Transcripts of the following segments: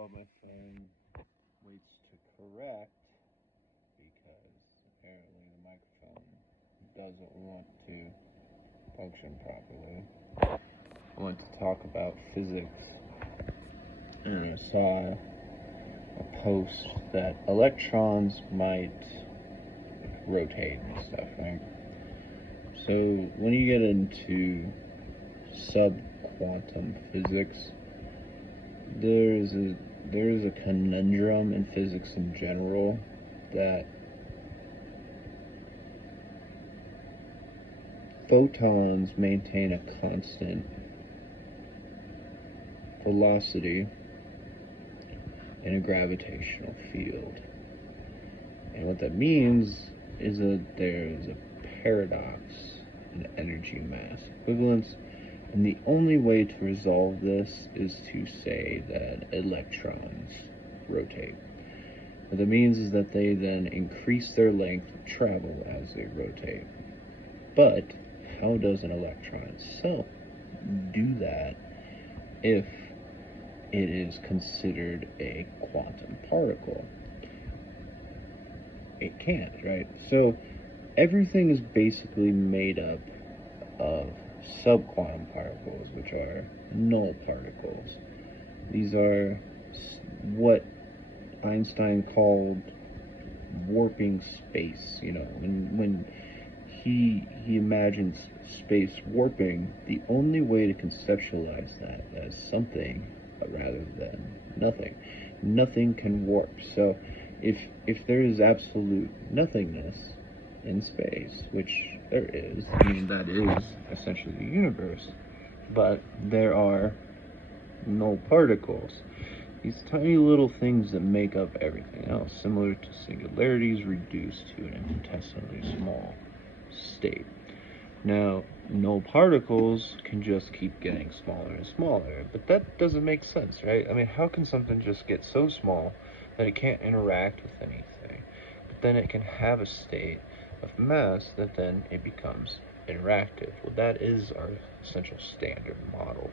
while my phone waits to correct because apparently the microphone doesn't want to function properly. I want to talk about physics, and I saw a post that electrons might rotate and stuff, right? So when you get into subquantum physics, there is a conundrum in physics in general that photons maintain a constant velocity in a gravitational field. And what that means is that there is a paradox in energy mass equivalence. And the only way to resolve this is to say that electrons rotate. What that means is that they then increase their length of travel as they rotate. But how does an electron itself do that if it is considered a quantum particle? It can't, right? So everything is basically made up of subquantum particles, which are null particles. These are what Einstein called warping space. When he imagines space warping, the only way to conceptualize that as something rather than nothing. Nothing can warp. So if there is absolute nothingness in space, which there is, that is essentially the universe, but there are null particles, these tiny little things that make up everything else, similar to singularities reduced to an infinitesimally small state. Now, null particles can just keep getting smaller and smaller, but that doesn't make sense, right? How can something just get so small that it can't interact with anything, but then it can have a state of mass that then it becomes interactive? Well, that is our essential standard model.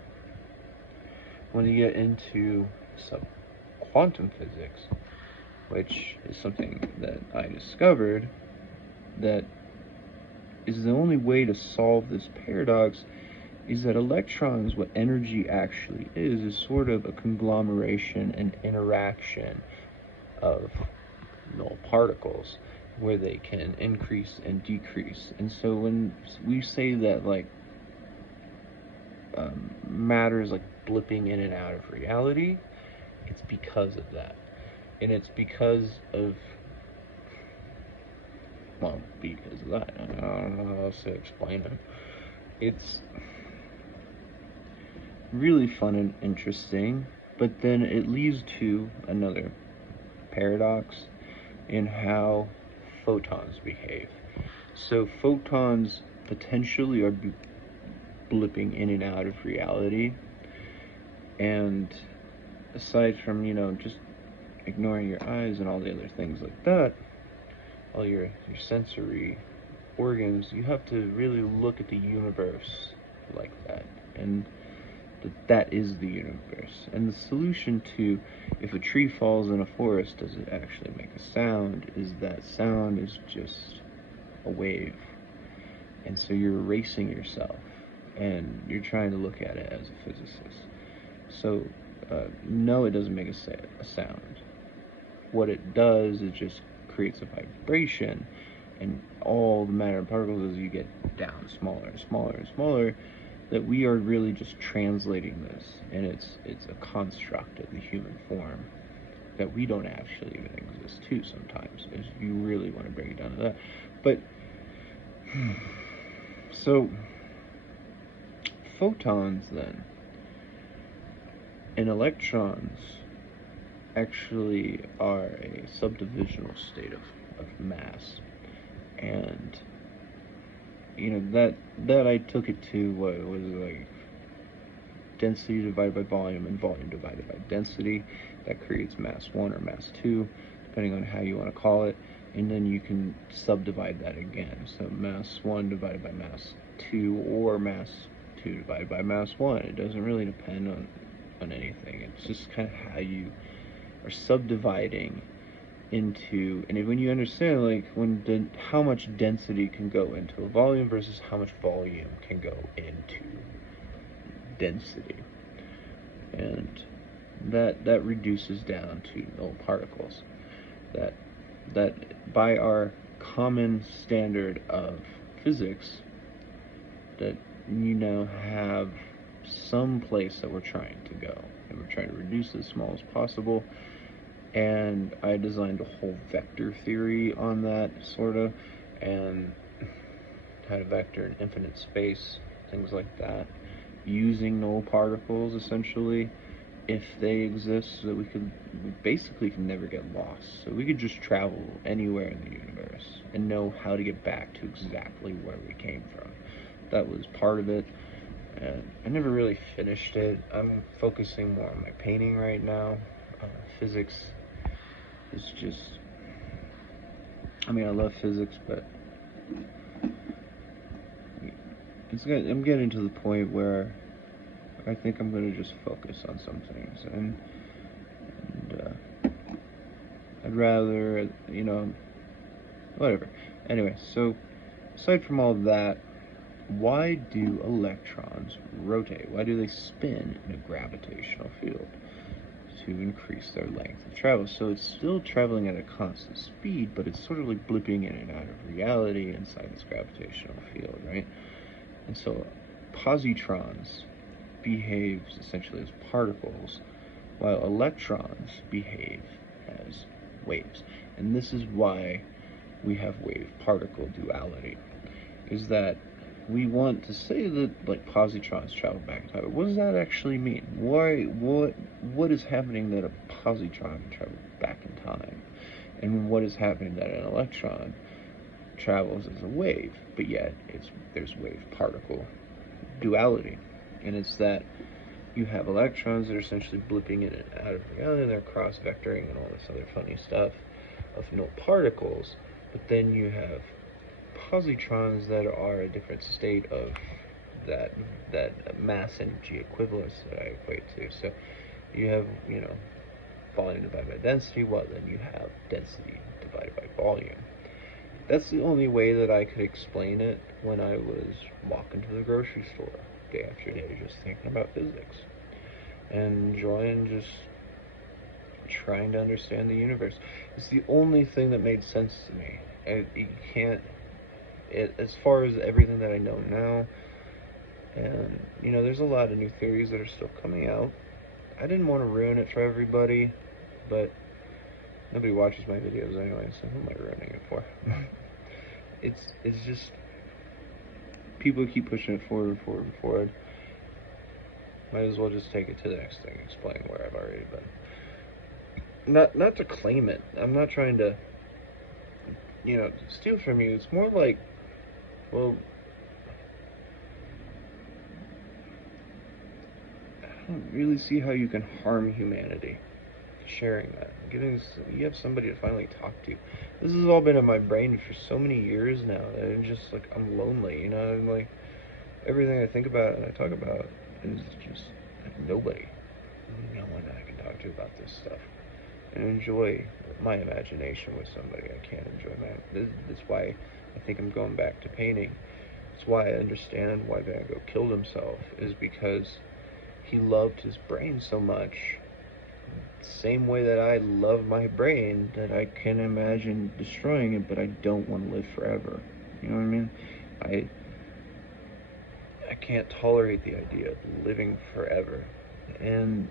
When you get into subquantum physics, which is something that I discovered, that is the only way to solve this paradox, is that electrons, what energy actually is sort of a conglomeration and interaction of null particles, where they can increase and decrease. And so when we say that matter is blipping in and out of reality, it's because of that. And it's because of that. I don't know how else to explain it. It's really fun and interesting, but then it leads to another paradox in how photons behave. So photons potentially are blipping in and out of reality, and aside from just ignoring your eyes and all the other things like that, all your sensory organs, you have to really look at the universe like that, and that is the universe. And the solution to if a tree falls in a forest, does it actually make a sound, is that sound is just a wave. And so you're erasing yourself, and you're trying to look at it as a physicist. So no, it doesn't make a sound. What it does is just creates a vibration, and all the matter and particles, as you get down smaller and smaller and smaller, that we are really just translating this, and it's a construct of the human form that we don't actually even exist to sometimes, if you really want to break it down to that. But so photons then and electrons actually are a subdivisional state of mass. And that I took it to what was density divided by volume and volume divided by density. That creates mass 1 or mass 2, depending on how you want to call it. And then you can subdivide that again. So mass 1 divided by mass 2, or mass 2 divided by mass 1. It doesn't really depend on anything. It's just kind of how you are subdividing into, and when you understand like how much density can go into a volume versus how much volume can go into density, and that reduces down to null particles. That by our common standard of physics, that you now have some place that we're trying to go, and we're trying to reduce it as small as possible. And I designed a whole vector theory on that, sort of, and how to vector in infinite space, things like that, using null particles, essentially, if they exist, so that we basically can never get lost. So we could just travel anywhere in the universe and know how to get back to exactly where we came from. That was part of it, and I never really finished it. I'm focusing more on my painting right now. Physics is just, I mean, I love physics, but I'm getting to the point where I think I'm going to just focus on some things, and I'd rather, whatever. Anyway, so aside from all that, why do electrons rotate? Why do they spin in a gravitational field? To increase their length of travel. So it's still traveling at a constant speed, but it's sort of like blipping in and out of reality inside this gravitational field, right? And so positrons behave essentially as particles, while electrons behave as waves. And this is why we have wave-particle duality, is that we want to say that like positrons travel back in time, but what does that actually mean? What is happening that a positron can travel back in time, and what is happening that an electron travels as a wave, but yet there's wave-particle duality, and it's that you have electrons that are essentially blipping in and out of reality, and they're cross-vectoring and all this other funny stuff of null particles, but then you have positrons that are a different state of that mass energy equivalence that I equate to. So you have, volume divided by density, well, then you have density divided by volume. That's the only way that I could explain it when I was walking to the grocery store day after day, just thinking about physics and enjoying just trying to understand the universe. It's the only thing that made sense to me. You can't, as far as everything that I know now, and there's a lot of new theories that are still coming out. I didn't want to ruin it for everybody, but nobody watches my videos anyway, so who am I ruining it for? It's just people keep pushing it forward and forward and forward. Might as well just take it to the next thing, explain where I've already been. Not to claim it. I'm not trying to steal from you. It's more like, well, I don't really see how you can harm humanity sharing that. You have somebody to finally talk to. This has all been in my brain for so many years now that I'm just like, I'm lonely, I'm like, everything I think about and I talk about is just like nobody. No one that I can talk to about this stuff and enjoy my imagination with somebody. I can't enjoy that's why I think I'm going back to painting. That's why I understand why Van Gogh killed himself, is because he loved his brain so much. Same way that I love my brain, that I can imagine destroying it, but I don't want to live forever. You know what I mean? I can't tolerate the idea of living forever. And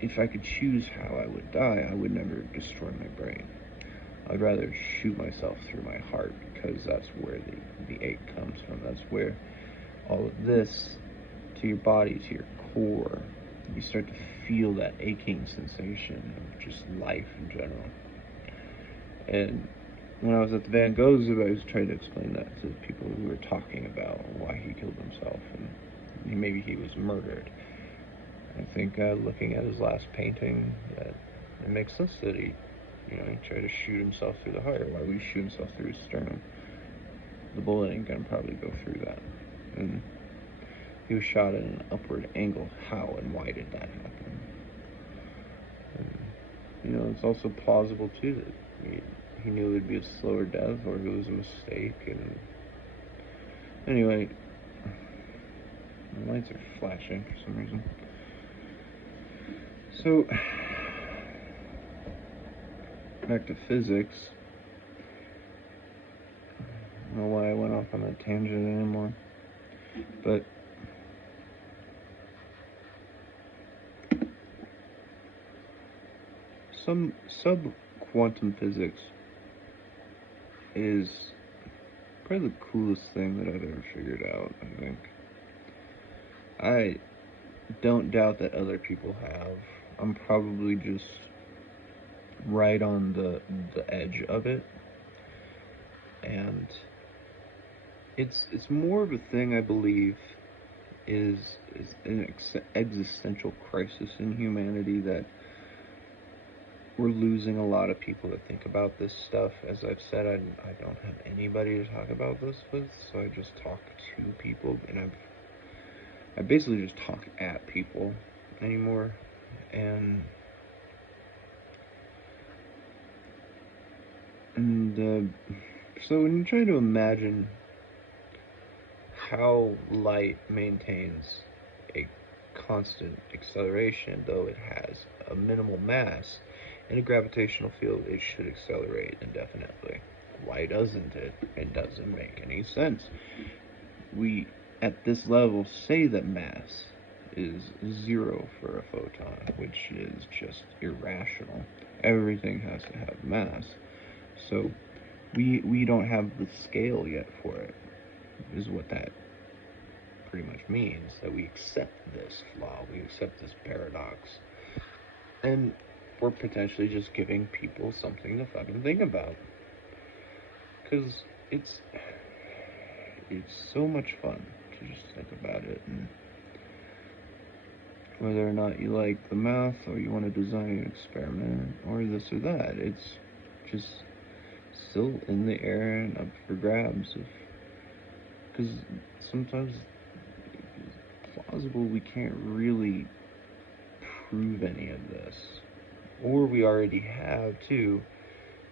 if I could choose how I would die, I would never destroy my brain. I'd rather shoot myself through my heart, because that's where the ache comes from. That's where all of this, to your body, to your core, you start to feel that aching sensation of just life in general. And when I was at the Van Gogh Zoo, I was trying to explain that to people who were talking about why he killed himself, and maybe he was murdered. I think looking at his last painting, that it makes sense that he tried to shoot himself through the heart. Why would he shoot himself through his sternum? The bullet ain't gonna probably go through that. And he was shot at an upward angle. How and why did that happen? And it's also plausible too that he knew it would be a slower death, or it was a mistake. And anyway, the lights are flashing for some reason. So back to physics. I don't know why I went off on that tangent anymore, but some sub-quantum physics is probably the coolest thing that I've ever figured out, I think. I don't doubt that other people have. I'm probably just right on the edge of it. And it's more of a thing, I believe, is an existential crisis in humanity, that we're losing a lot of people that think about this stuff. As I've said, I don't have anybody to talk about this with, so I just talk to people, and I basically just talk at people anymore. And so when you try to imagine how light maintains a constant acceleration, though it has a minimal mass, in a gravitational field, it should accelerate indefinitely. Why doesn't it? It doesn't make any sense. We, at this level, say that mass is 0 for a photon, which is just irrational. Everything has to have mass. So we don't have the scale yet for it, is what that pretty much means. That we accept this flaw, we accept this paradox, and we're potentially just giving people something to fucking think about. Because it's so much fun to just think about it, and whether or not you like the math, or you want to design an experiment, or this or that, it's just still in the air and up for grabs. Because sometimes it's plausible we can't really prove any of this, or we already have too,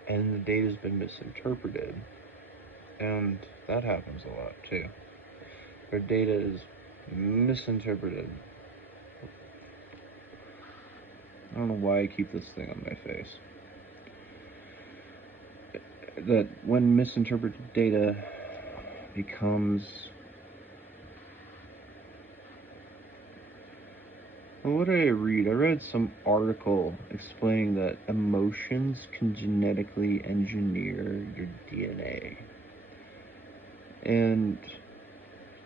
and the data's been misinterpreted, and that happens a lot too. Our data is misinterpreted. I don't know why I keep this thing on my face. That when misinterpreted data becomes... Well, what did I read? I read some article explaining that emotions can genetically engineer your DNA. And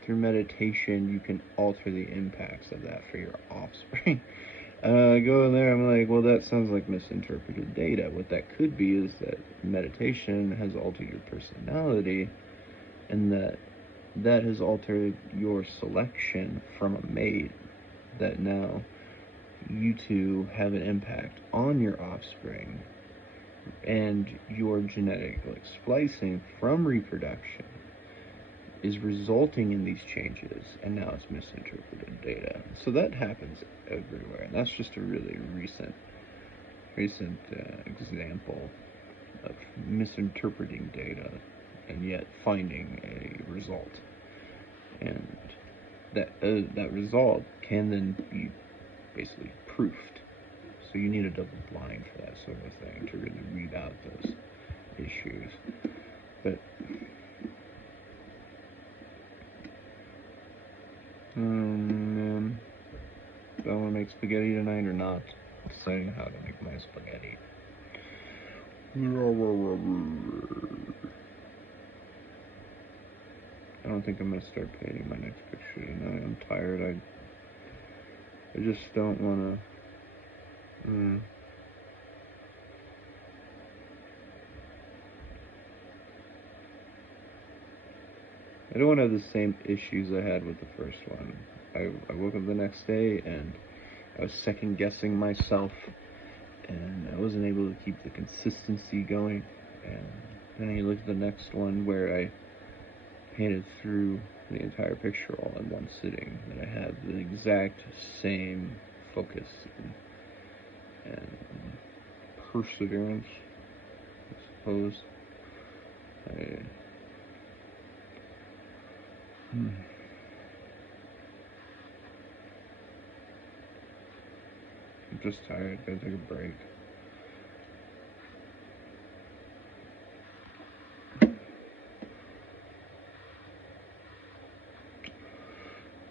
through meditation, you can alter the impacts of that for your offspring. I go in there, I'm like, well, that sounds like misinterpreted data. What that could be is that meditation has altered your personality, and that has altered your selection from a mate, that now you two have an impact on your offspring, and your genetic splicing from reproduction is resulting in these changes, and now it's misinterpreted data. So that happens everywhere, and that's just a really recent example of misinterpreting data and yet finding a result. And that result can then be basically proofed. So you need a double blind for that sort of thing to really read out those issues. But do I want to make spaghetti tonight or not? I'm deciding how to make my spaghetti. I don't think I'm going to start painting my next picture tonight. I'm tired. I just don't want to... I don't want to have the same issues I had with the first one. I woke up the next day and I was second guessing myself, and I wasn't able to keep the consistency going. And then I looked at the next one where I painted through the entire picture all in one sitting, and I had the exact same focus and perseverance, I suppose. I'm just tired. Gotta take a break.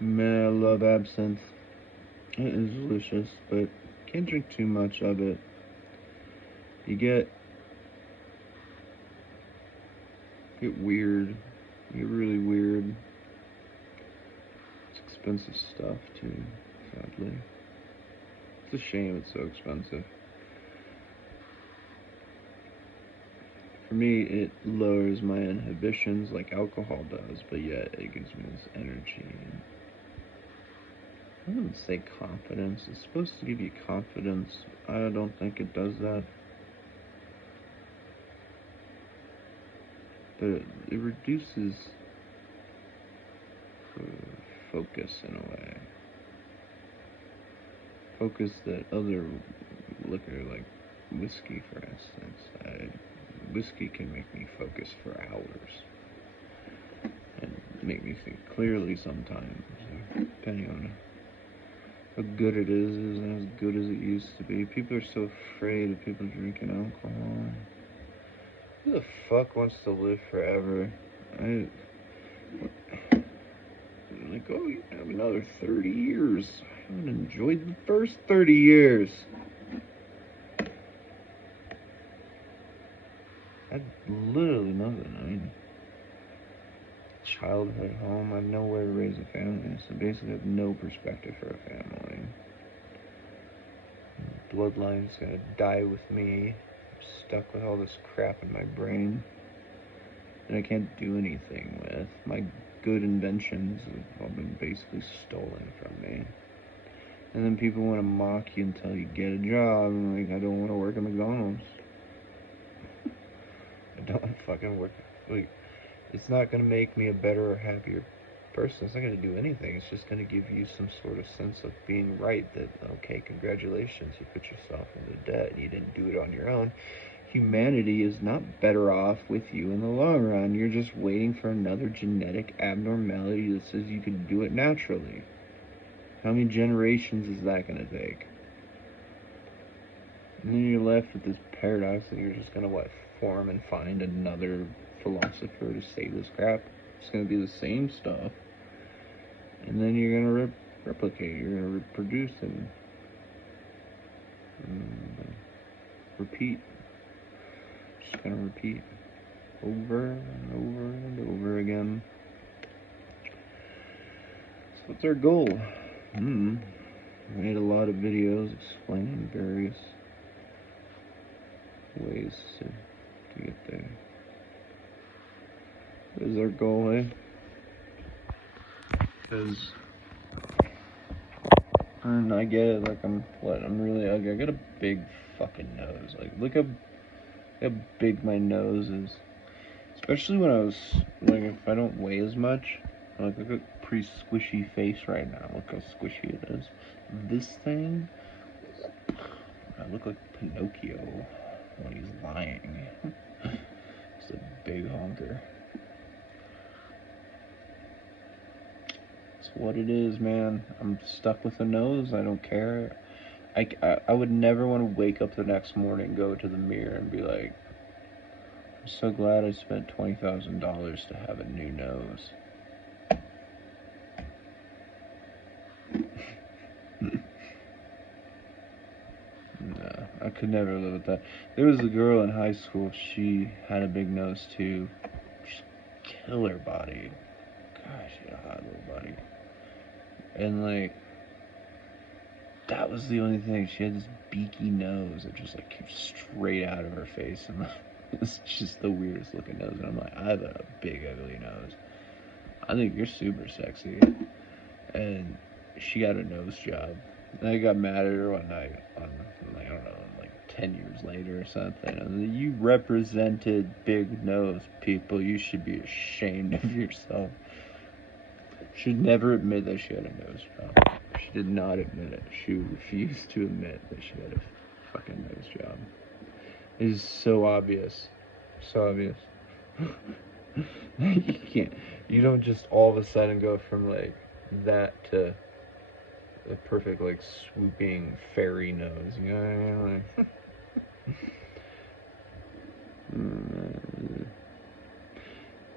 Man, I love absinthe. It is delicious, but can't drink too much of it. You get weird. You get really weird. It's expensive stuff too, sadly. It's a shame it's so expensive. For me, it lowers my inhibitions like alcohol does, but yet it gives me this energy. I wouldn't say confidence. It's supposed to give you confidence. I don't think it does that. But it reduces focus in a way. Focus that other liquor, like whiskey for instance, whiskey can make me focus for hours and make me think clearly sometimes, depending on how good it is and as good as it used to be. People are so afraid of people drinking alcohol. Who the fuck wants to live forever? Like, oh, you have another 30 years. I haven't enjoyed the first 30 years. I had literally nothing. I mean, childhood home. I have nowhere to raise a family, so basically I have no perspective for a family. Bloodline's gonna die with me. I'm stuck with all this crap in my brain that I can't do anything with. My good inventions have all been basically stolen from me. And then people want to mock you until you get a job. And like, I don't want to work at McDonald's. I don't want to fucking work. Like, it's not going to make me a better or happier person. It's not going to do anything. It's just going to give you some sort of sense of being right. That, okay, congratulations, you put yourself into debt. You didn't do it on your own. Humanity is not better off with you in the long run. You're just waiting for another genetic abnormality that says you can do it naturally. How many generations is that going to take? And then you're left with this paradox that you're just going to, form and find another philosopher to say this crap. It's going to be the same stuff. And then you're going to replicate. You're going to reproduce and repeat. Just going to repeat over and over and over again. So what's our goal? I made a lot of videos explaining various ways to get there. What is our goal, eh? Because, and I get it, like I'm really ugly. I got a big fucking nose. Like, look how big my nose is. Especially when I was, like, if I don't weigh as much, like, look at a pretty squishy face right now. Look how squishy it is. This thing, I look like Pinocchio when he's lying. It's a big honker. It's what it is, man. I'm stuck with a nose. I don't care. I would never want to wake up the next morning, go to the mirror, and be like, I'm so glad I spent $20,000 to have a new nose. No, I could never live with that. There was a girl in high school, she had a big nose too. Just killer body. Gosh, she had a hot little body. And like, that was the only thing. She had this beaky nose that just like came straight out of her face, and it's just the weirdest looking nose. And I'm like, I have a big ugly nose. I think you're super sexy. And she got a nose job. And I got mad at her one night on, like, I don't know, like 10 years later or something. And you represented big nose people. You should be ashamed of yourself. She never admit that she had a nose job. She did not admit it. She refused to admit that she had a fucking nose job. is so obvious. So obvious. You can't. You don't just all of a sudden go from like that to a perfect like swooping fairy nose. You know what I mean? Like,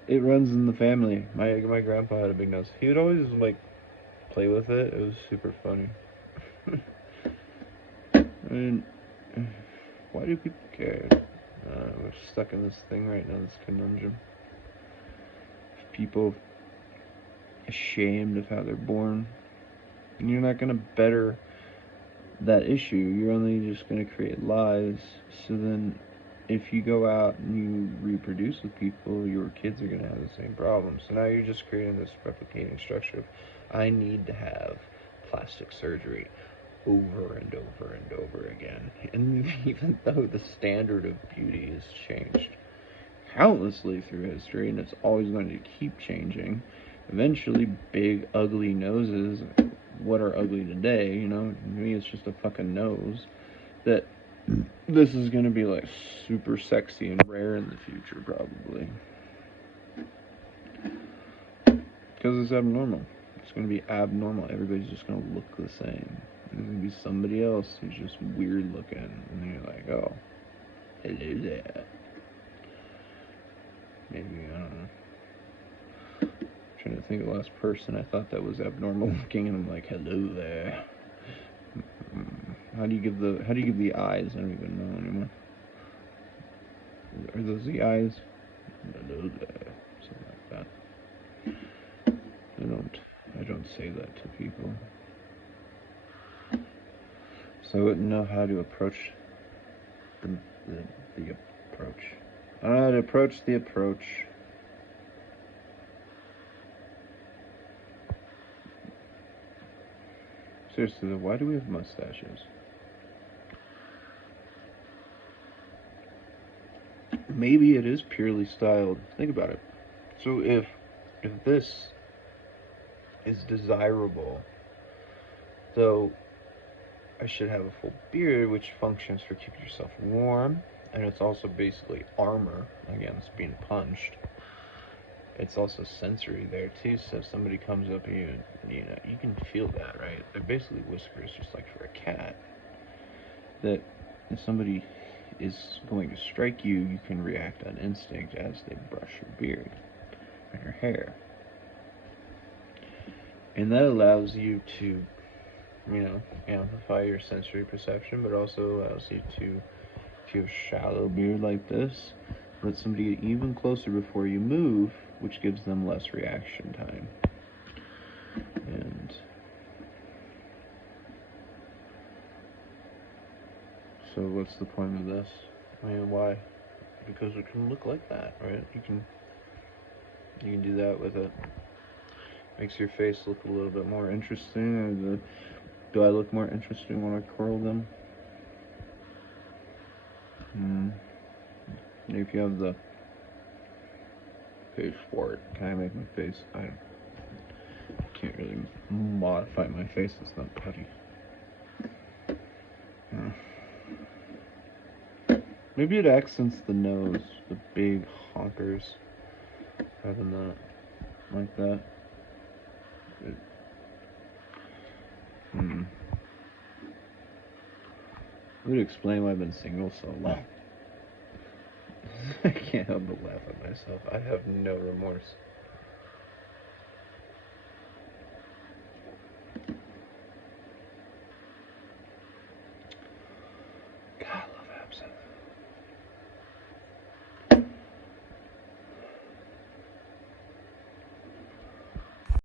it runs in the family. My grandpa had a big nose. He would always like play with it. It was super funny. I mean, why do people care? We're stuck in this thing right now, this conundrum. People ashamed of how they're born. And you're not going to better that issue. You're only just going to create lies. So then, if you go out and you reproduce with people, your kids are going to have the same problem. So now you're just creating this replicating structure of, I need to have plastic surgery over and over and over again. And even though the standard of beauty has changed countlessly through history, and it's always going to keep changing, eventually big ugly noses, what are ugly today, you know, to me it's just a fucking nose, that this is going to be like super sexy and rare in the future probably, because it's abnormal. It's going to be abnormal. Everybody's just going to look the same. There's going to be somebody else who's just weird looking, and you're like, oh, hello there. Maybe, I don't know. I'm trying to think of the last person I thought that was abnormal looking, and I'm like, hello there. How do you give the eyes? I don't even know anymore. Are those the eyes? Hello there. Something like that. I don't say that to people. So I wouldn't know how to approach the approach. I don't know how to approach the approach. Seriously, though, why do we have mustaches? Maybe it is purely styled. Think about it. So if this is desirable, though, I should have a full beard, which functions for keeping yourself warm, and it's also basically armor against being punched. It's also sensory there too, so if somebody comes up to you, you know, you can feel that, right? They're basically whiskers, just like for a cat. That if somebody is going to strike you, you can react on instinct as they brush your beard and your hair. And that allows you to, you know, amplify your sensory perception, but also allows you to, if you have a shallow beard like this, let somebody get even closer before you move, which gives them less reaction time. And so what's the point of this? I mean, why? Because it can look like that, right? You can do that with it. Makes your face look a little bit more interesting. Do I look more interesting when I curl them? If you have the face for it, can I make my face? I can't really modify my face. It's not putty. Maybe it accents the nose, the big honkers, rather than that, like that. It would explain why I've been single so long. I can't help but laugh at myself. I have no remorse.